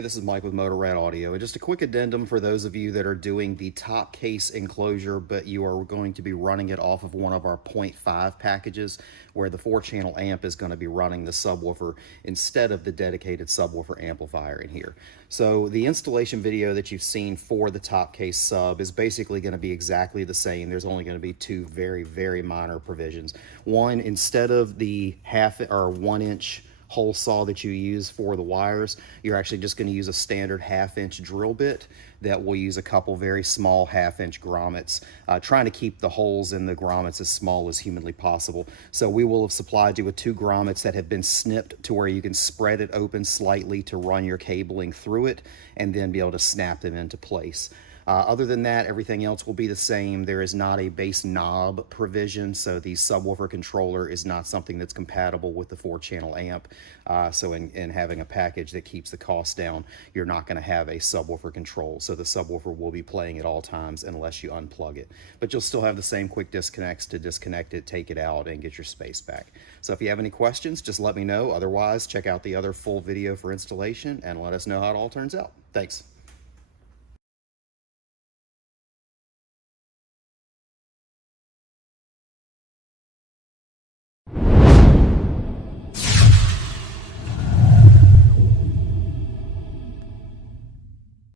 Hey, this is Mike with Motorrad Audio. And just a quick addendum for those of you that are doing the top case enclosure, but you are going to be running it off of one of our 0.5 packages where the 4-channel amp is going to be running the subwoofer instead of the dedicated subwoofer amplifier in here. So the installation video that you've seen for the top case sub is basically going to be exactly the same. There's only going to be two very minor provisions. One, instead of the 1/2 or 1-inch hole saw that you use for the wires, you're actually just going to use a standard 1/2-inch drill bit that will use a couple very small 1/2-inch grommets, trying to keep the holes in the grommets as small as humanly possible. So we will have supplied you with 2 grommets that have been snipped to where you can spread it open slightly to run your cabling through it and then be able to snap them into place. Other than that, everything else will be the same. There is not a bass knob provision, so the subwoofer controller is not something that's compatible with the 4-channel amp. So in having a package that keeps the cost down, you're not going to have a subwoofer control. So the subwoofer will be playing at all times unless you unplug it. But you'll still have the same quick disconnects to disconnect it, take it out, and get your space back. So if you have any questions, just let me know. Otherwise, check out the other full video for installation and let us know how it all turns out. Thanks.